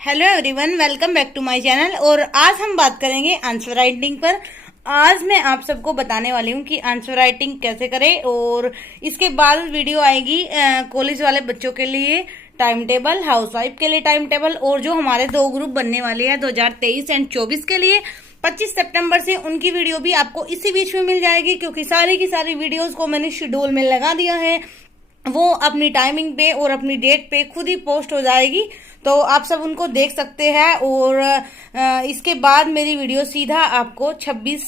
Hello everyone, welcome back to my channel. और आज हम बात करेंगे आंसर राइटिंग पर। आज मैं आप सबको बताने वाली हूँ कि आंसर राइटिंग कैसे करें। और इसके बाद वीडियो आएगी कॉलेज वाले बच्चों के लिए टाइम टेबल, हाउसवाइफ के लिए टाइम टेबल, और जो हमारे दो ग्रुप बनने वाले हैं 2023 एंड 24 के लिए 25 सितंबर से, उनकी वीडियो भी आपको इसी बीच में मिल जाएगी, क्योंकि सारी की सारी वीडियोस को मैंने शेड्यूल में लगा दिया है। वो अपनी टाइमिंग पे और अपनी डेट पे खुद ही पोस्ट हो जाएगी, तो आप सब उनको देख सकते हैं। और इसके बाद मेरी वीडियो सीधा आपको 26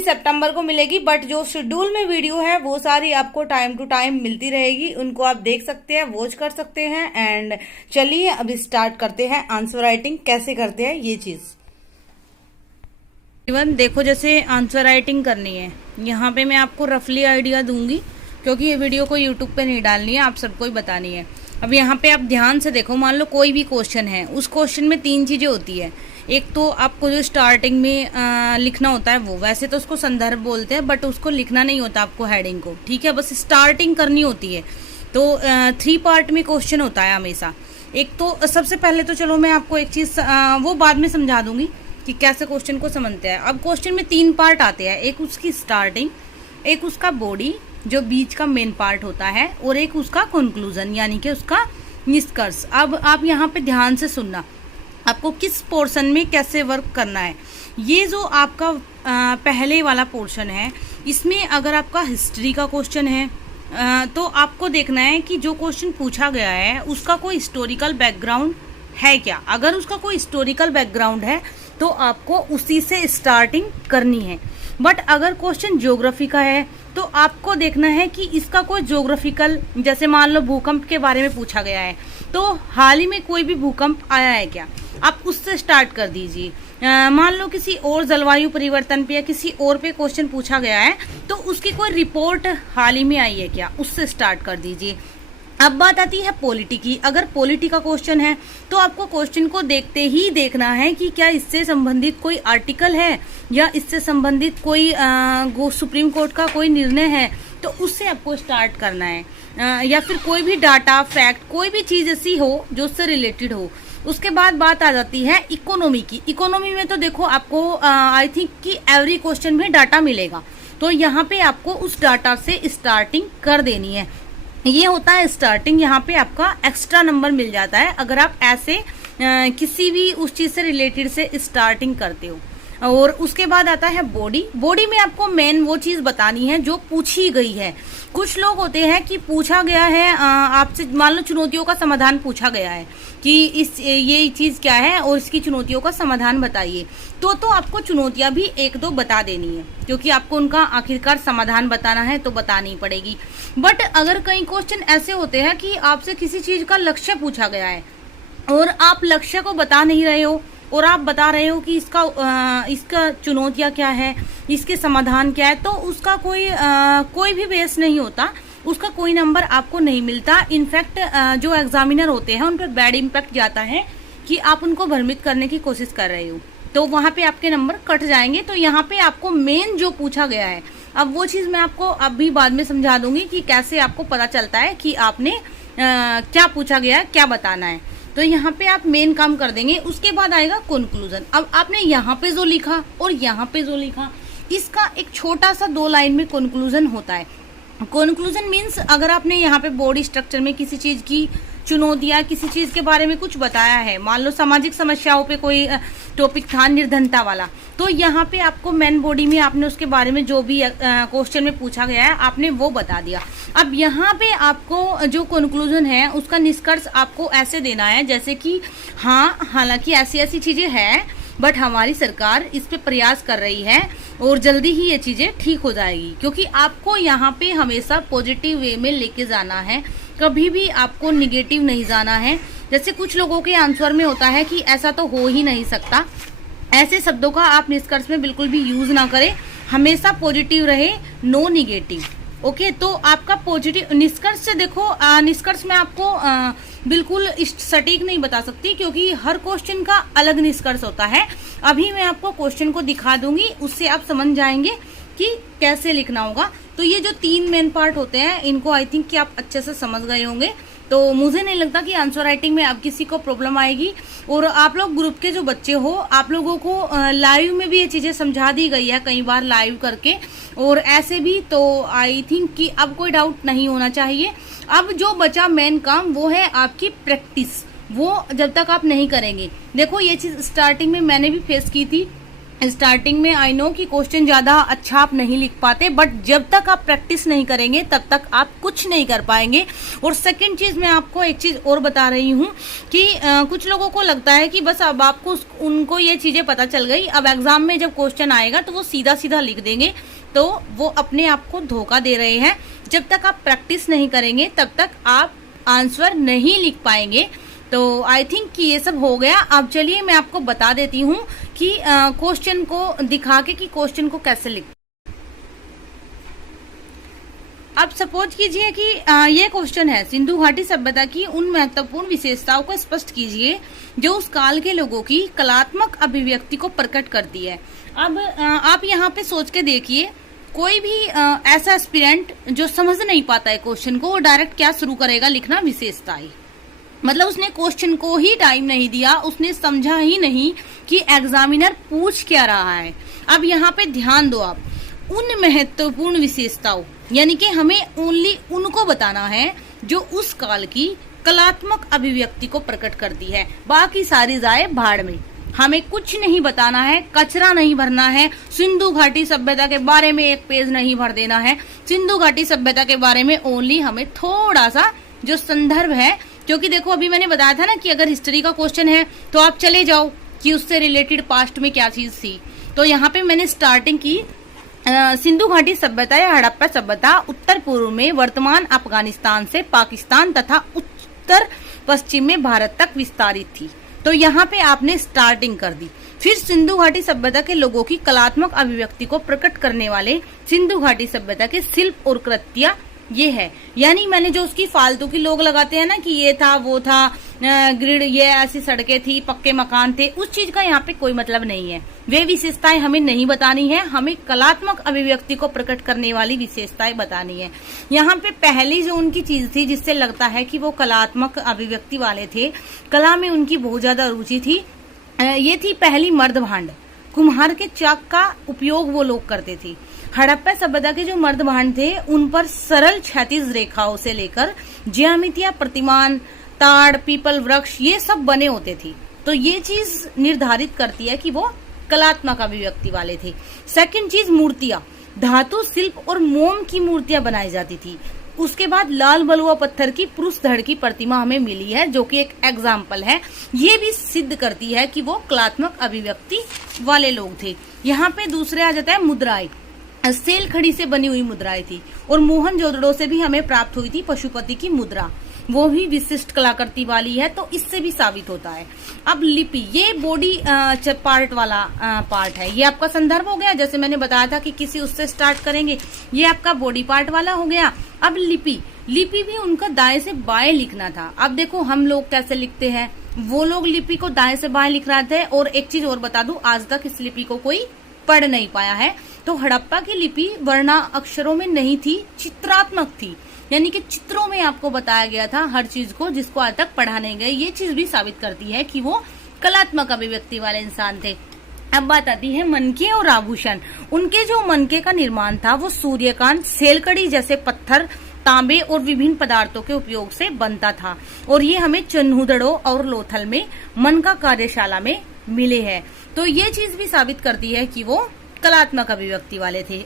सितंबर को मिलेगी। बट जो शेड्यूल में वीडियो है वो सारी आपको टाइम टू टाइम मिलती रहेगी, उनको आप देख सकते हैं, वॉच कर सकते हैं। एंड चलिए अभी स्टार्ट करते हैं आंसर राइटिंग कैसे करते हैं ये चीज। इवन देखो, जैसे आंसर राइटिंग करनी है, यहाँ पे मैं आपको रफली आइडिया दूंगी, क्योंकि ये वीडियो को यूट्यूब पे नहीं डालनी है, आप सबको ही बतानी है। अब यहाँ पे आप ध्यान से देखो, मान लो कोई भी क्वेश्चन है, उस क्वेश्चन में 3 चीज़ें होती है। एक तो आपको जो स्टार्टिंग में लिखना होता है, वो वैसे तो उसको संदर्भ बोलते हैं, बट उसको लिखना नहीं होता आपको, हेडिंग को, ठीक है, बस स्टार्टिंग करनी होती है। तो 3 पार्ट में क्वेश्चन होता है हमेशा। एक तो सबसे पहले तो चलो मैं आपको एक चीज़ वो बाद में समझा दूंगी कि कैसे क्वेश्चन को समझते हैं। अब क्वेश्चन में 3 पार्ट आते हैं, एक उसकी स्टार्टिंग, एक उसका बॉडी जो बीच का मेन पार्ट होता है, और एक उसका कंक्लूजन यानी कि उसका निष्कर्ष। अब आप यहाँ पे ध्यान से सुनना, आपको किस पोर्शन में कैसे वर्क करना है। ये जो आपका पहले वाला पोर्शन है, इसमें अगर आपका हिस्ट्री का क्वेश्चन है तो आपको देखना है कि जो क्वेश्चन पूछा गया है उसका कोई हिस्टोरिकल बैकग्राउंड है क्या। अगर उसका कोई हिस्टोरिकल बैकग्राउंड है तो आपको उसी से स्टार्टिंग करनी है। बट अगर क्वेश्चन ज्योग्राफी का है तो आपको देखना है कि इसका कोई ज्योग्राफिकल, जैसे मान लो भूकंप के बारे में पूछा गया है, तो हाल ही में कोई भी भूकंप आया है क्या, आप उससे स्टार्ट कर दीजिए। मान लो किसी और जलवायु परिवर्तन पे या किसी और पे क्वेश्चन पूछा गया है, तो उसकी कोई रिपोर्ट हाल ही में आई है क्या, उससे स्टार्ट कर दीजिए। अब बात आती है पॉलिटी की। अगर पॉलिटी का क्वेश्चन है तो आपको क्वेश्चन को देखते ही देखना है कि क्या इससे संबंधित कोई आर्टिकल है या इससे संबंधित कोई सुप्रीम कोर्ट का कोई निर्णय है, तो उससे आपको स्टार्ट करना है। या फिर कोई भी डाटा, फैक्ट, कोई भी चीज ऐसी हो जो उससे रिलेटेड हो। उसके बाद बात आ जाती है इकोनॉमी की। इकोनॉमी में तो देखो आपको आई थिंक कि एवरी क्वेश्चन में डाटा मिलेगा, तो यहाँ पे आपको उस डाटा से स्टार्टिंग कर देनी है। ये होता है स्टार्टिंग। यहाँ पे आपका एक्स्ट्रा नंबर मिल जाता है अगर आप ऐसे किसी भी उस चीज से रिलेटेड से स्टार्टिंग करते हो। और उसके बाद आता है बॉडी। बॉडी में आपको मेन वो चीज बतानी है जो पूछी गई है। कुछ लोग होते हैं कि पूछा गया है आपसे, मान लो चुनौतियों का समाधान पूछा गया है कि ये चीज क्या है और इसकी चुनौतियों का समाधान बताइए, तो आपको चुनौतियां भी 1-2 बता देनी है, क्योंकि आपको उनका आखिरकार समाधान बताना है तो बतानी पड़ेगी। बट अगर कई क्वेश्चन ऐसे होते हैं कि आपसे किसी चीज का लक्ष्य पूछा गया है और आप लक्ष्य को बता नहीं रहे हो, और आप बता रहे हो कि इसका चुनौतियां क्या है, इसके समाधान क्या है, तो उसका कोई भी बेस नहीं होता, उसका कोई नंबर आपको नहीं मिलता। इनफैक्ट जो एग्जामिनर होते हैं उन पर बैड इम्पैक्ट जाता है कि आप उनको भ्रमित करने की कोशिश कर रहे हो, तो वहां पे आपके नंबर कट जाएंगे। तो यहाँ पे आपको मेन जो पूछा गया है, अब वो चीज मैं आपको अभी बाद में समझा दूंगी कि कैसे आपको पता चलता है कि आपने क्या पूछा गया है, क्या बताना है। तो यहाँ पे आप मेन काम कर देंगे। उसके बाद आएगा कंक्लूजन। अब आपने यहाँ पे जो लिखा और यहाँ पे जो लिखा, इसका एक छोटा सा 2 लाइन में कंक्लूजन होता है। कंक्लूजन मीन्स अगर आपने यहाँ पे बॉडी स्ट्रक्चर में किसी चीज की चुनौतियां, किसी चीज के बारे में कुछ बताया है, मान लो सामाजिक समस्याओं पे कोई टॉपिक था निर्धनता वाला, तो यहाँ पे आपको मेन बॉडी में आपने उसके बारे में जो भी क्वेश्चन में पूछा गया है आपने वो बता दिया। अब यहाँ पे आपको जो कंक्लूजन है उसका निष्कर्ष आपको ऐसे देना है जैसे कि हाँ, हालांकि ऐसी ऐसी चीजें हैं, बट हमारी सरकार इस पे प्रयास कर रही है और जल्दी ही ये चीजें ठीक हो जाएगी। क्योंकि आपको यहाँ पे हमेशा पॉजिटिव वे में लेके जाना है, कभी भी आपको निगेटिव नहीं जाना है। जैसे कुछ लोगों के आंसर में होता है कि ऐसा तो हो ही नहीं सकता, ऐसे शब्दों का आप निष्कर्ष में बिल्कुल भी यूज ना करें, हमेशा पॉजिटिव रहे, नो निगेटिव। ओके, तो आपका पॉजिटिव निष्कर्ष से देखो, निष्कर्ष में आपको बिल्कुल सटीक नहीं बता सकती, क्योंकि हर क्वेश्चन का अलग निष्कर्ष होता है। अभी मैं आपको क्वेश्चन को दिखा दूंगी, उससे आप समझ जाएंगे कि कैसे लिखना होगा। तो ये जो 3 मेन पार्ट होते हैं, इनको आई थिंक कि आप अच्छे से समझ गए होंगे। तो मुझे नहीं लगता कि आंसर राइटिंग में अब किसी को प्रॉब्लम आएगी। और आप लोग ग्रुप के जो बच्चे हो, आप लोगों को लाइव में भी ये चीजें समझा दी गई है कई बार लाइव करके, और ऐसे भी, तो आई थिंक कि अब कोई डाउट नहीं होना चाहिए। अब जो बचा मेन काम वो है आपकी प्रैक्टिस। वो जब तक आप नहीं करेंगे, देखो ये चीज स्टार्टिंग में मैंने भी फेस की थी। स्टार्टिंग में आई नो कि क्वेश्चन ज्यादा अच्छा आप नहीं लिख पाते, बट जब तक आप प्रैक्टिस नहीं करेंगे तब तक आप कुछ नहीं कर पाएंगे। और सेकंड चीज, मैं आपको एक चीज और बता रही हूँ कि कुछ लोगों को लगता है कि बस अब आपको उनको ये चीजें पता चल गई, अब एग्जाम में जब क्वेश्चन आएगा तो वो सीधा सीधा लिख देंगे, तो वो अपने आप को धोखा दे रहे हैं। जब तक आप प्रैक्टिस नहीं करेंगे तब तक आप आंसर नहीं लिख पाएंगे। तो आई थिंक कि ये सब हो गया। अब चलिए मैं आपको बता देती हूँ कि क्वेश्चन को दिखा के कि क्वेश्चन को कैसे लिख। अब सपोज कीजिए कि ये क्वेश्चन है, सिंधु घाटी सभ्यता की उन महत्वपूर्ण विशेषताओं को स्पष्ट कीजिए जो उस काल के लोगों की कलात्मक अभिव्यक्ति को प्रकट करती है। अब आप यहाँ पे सोच के देखिए, कोई भी ऐसा एस्पिरेंट जो समझ नहीं पाता है क्वेश्चन को, वो डायरेक्ट क्या शुरू करेगा, लिखना विशेषताएं। मतलब उसने क्वेश्चन को ही टाइम नहीं दिया, उसने समझा ही नहीं कि एग्जामिनर पूछ क्या रहा है। अब यहाँ पे ध्यान दो आप, उन महत्वपूर्ण विशेषताओं, यानी कि हमें ओनली उनको बताना है जो उस काल की कलात्मक अभिव्यक्ति को प्रकट करती है। बाकी सारी जाए भाड़ में, हमें कुछ नहीं बताना है, कचरा नहीं भरना है, सिंधु घाटी सभ्यता के बारे में एक पेज नहीं भर देना है। सिंधु घाटी सभ्यता के बारे में ओनली हमें थोड़ा सा जो संदर्भ है, क्योंकि देखो अभी मैंने बताया था ना कि अगर हिस्ट्री का क्वेश्चन है तो आप चले जाओ कि उससे रिलेटेड पास्ट में क्या चीज थी। तो यहाँ पे मैंने स्टार्टिंग की, सिंधु घाटी सभ्यता या हड़प्पा सभ्यता उत्तर पूर्व में वर्तमान अफगानिस्तान से पाकिस्तान तथा उत्तर पश्चिम में भारत तक विस्तारित थी। तो यहाँ पे आपने स्टार्टिंग कर दी। फिर सिंधु घाटी सभ्यता के लोगों की कलात्मक अभिव्यक्ति को प्रकट करने वाले सिंधु घाटी सभ्यता के शिल्प और कृतियां ये है। यानी मैंने जो उसकी फालतू की लोग लगाते हैं ना कि ये था वो था, ग्रिड, ये ऐसी सड़कें थी, पक्के मकान थे, उस चीज का यहाँ पे कोई मतलब नहीं है। वे विशेषताएं हमें नहीं बतानी है, हमें कलात्मक अभिव्यक्ति को प्रकट करने वाली विशेषताएं बतानी है। यहाँ पे पहली जो उनकी चीज थी जिससे लगता है कि वो कलात्मक अभिव्यक्ति वाले थे, कला में उनकी बहुत ज्यादा रुचि थी, ये थी पहली मर्द भांड। कुम्हार के चाक का उपयोग वो लोग करते थे। हड़प्पा सभ्यता के जो मर्द भांड थे उन पर सरल क्षैतिज रेखाओं से लेकर ज्यामितीय प्रतिमान, ताड़, पीपल वृक्ष, ये सब बने होते थे। तो ये चीज निर्धारित करती है कि वो कलात्मक अभिव्यक्ति वाले थे। सेकंड चीज, मूर्तियां, धातु शिल्प और मोम की मूर्तियां बनाई जाती थी। उसके बाद लाल बलुआ पत्थर की पुरुष धड़ की प्रतिमा हमें मिली है, जो कि एक एग्जाम्पल है। ये भी सिद्ध करती है कि वो कलात्मक अभिव्यक्ति वाले लोग थे। यहाँ पे दूसरे आ जाता है मुद्राएं। सेल खड़ी से बनी हुई मुद्राएं थी, और मोहनजोदड़ो से भी हमें प्राप्त हुई थी पशुपति की मुद्रा, वो भी विशिष्ट कलाकृति वाली है, तो इससे भी साबित होता है। अब लिपि, ये बॉडी पार्ट वाला पार्ट है, ये आपका संदर्भ हो गया। जैसे मैंने बताया था कि किसी उससे स्टार्ट करेंगे, ये आपका बॉडी पार्ट वाला हो गया। अब लिपि, लिपि भी उनका दाएं से बाएं लिखना था। अब देखो हम लोग कैसे लिखते हैं, वो लोग लिपि को दाएं से बाएं लिख रहे थे। और एक चीज और बता दूं, आज तक इस लिपि को कोई पढ़ नहीं पाया है। तो हड़प्पा की लिपि वर्णा अक्षरों में नहीं थी, चित्रात्मक थी, यानी कि चित्रों में आपको बताया गया था हर चीज को, जिसको आज तक पढ़ा नहीं गया। ये चीज भी साबित करती है कि वो कलात्मक अभिव्यक्ति वाले इंसान थे। अब बात आती है मनके और आभूषण। उनके जो मनके का निर्माण था वो सूर्यकांत, सेलकड़ी जैसे पत्थर, तांबे और विभिन्न पदार्थों के उपयोग से बनता था, और ये हमें चन्हुदड़ो और लोथल में मनका कार्यशाला में मिले हैं। तो ये चीज भी साबित करती है कि वो कलात्मक अभिव्यक्ति वाले थे।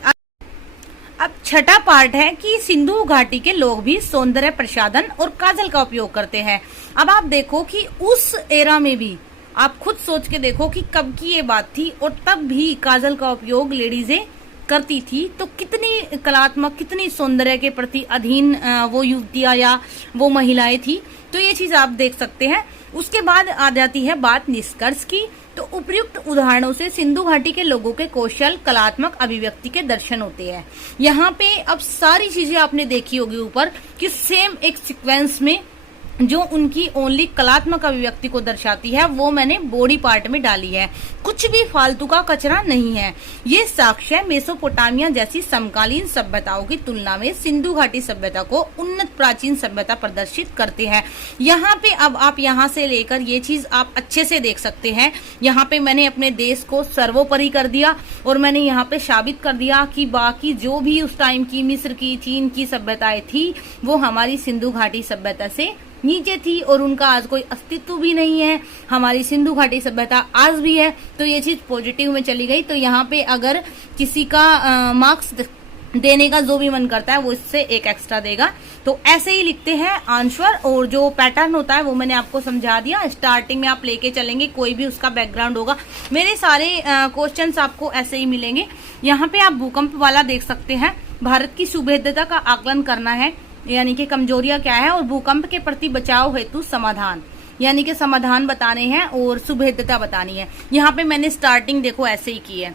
अब छठा पार्ट है कि सिंधु घाटी के लोग भी सौंदर्य प्रसाधन और काजल का उपयोग करते हैं। अब आप देखो कि उस एरा में भी, आप खुद सोच के देखो कि कब की ये बात थी, और तब भी काजल का उपयोग लेडीजें करती थी। तो कितनी कलात्मक, कितनी सौंदर्य के प्रति अधीन वो युवतियां या वो महिलाएं थी। तो ये चीज आप देख सकते हैं। उसके बाद आ जाती है बात निष्कर्ष की। तो उपयुक्त उदाहरणों से सिंधु घाटी के लोगों के कौशल, कलात्मक अभिव्यक्ति के दर्शन होते हैं। यहाँ पे अब सारी चीजें आपने देखी होगी ऊपर कि सेम एक सीक्वेंस में जो उनकी ओनली कलात्मक अभिव्यक्ति को दर्शाती है वो मैंने बॉडी पार्ट में डाली है। कुछ भी फालतू का कचरा नहीं है। ये साक्ष्य मेसोपोटामिया जैसी समकालीन सभ्यताओं की तुलना में सिंधु घाटी सभ्यता को उन्नत प्राचीन सभ्यता प्रदर्शित करते हैं। यहाँ पे अब आप यहाँ से लेकर ये चीज आप अच्छे से देख सकते हैं। यहाँ पे मैंने अपने देश को सर्वोपरि कर दिया और मैंने यहाँ पे साबित कर दिया कि बाकी जो भी उस टाइम की मिस्र की, चीन की सभ्यताएं थी वो हमारी सिंधु घाटी सभ्यता से नीचे थी और उनका आज कोई अस्तित्व भी नहीं है। हमारी सिंधु घाटी सभ्यता आज भी है। तो ये चीज पॉजिटिव में चली गई। तो यहाँ पे अगर किसी का मार्क्स देने का जो भी मन करता है वो इससे एक एक्स्ट्रा देगा। तो ऐसे ही लिखते हैं आंसर, और जो पैटर्न होता है वो मैंने आपको समझा दिया। स्टार्टिंग में आप लेके चलेंगे, कोई भी उसका बैकग्राउंड होगा। मेरे सारे क्वेश्चंस आपको ऐसे ही मिलेंगे। यहाँ पे आप भूकंप वाला देख सकते हैं। भारत की सुभेद्यता का आकलन करना है, यानी कि कमजोरियां क्या है, और भूकंप के प्रति बचाव हेतु समाधान, यानी कि समाधान बताने हैं और सुभेद्यता बतानी है। यहाँ पे मैंने स्टार्टिंग देखो ऐसे ही की है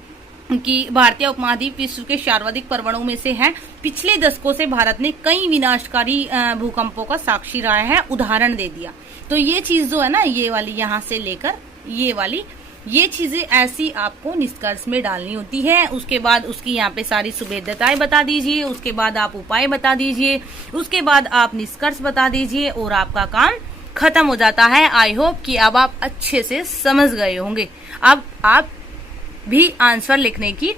कि भारतीय उपमहाद्वीप विश्व के सर्वाधिक प्रवणों में से है। पिछले दशकों से भारत ने कई विनाशकारी भूकंपों का साक्षी रहा है, उदाहरण दे दिया। तो ये चीज जो है ना, ये वाली यहाँ से लेकर ये वाली, ये चीजें ऐसी आपको निष्कर्ष में डालनी होती है। उसके बाद उसकी यहाँ पे सारी सुभेद्यताएं बता दीजिए, उसके बाद आप उपाय बता दीजिए, उसके बाद आप निष्कर्ष बता दीजिए और आपका काम खत्म हो जाता है। आई होप कि अब आप अच्छे से समझ गए होंगे। अब आप भी आंसर लिखने की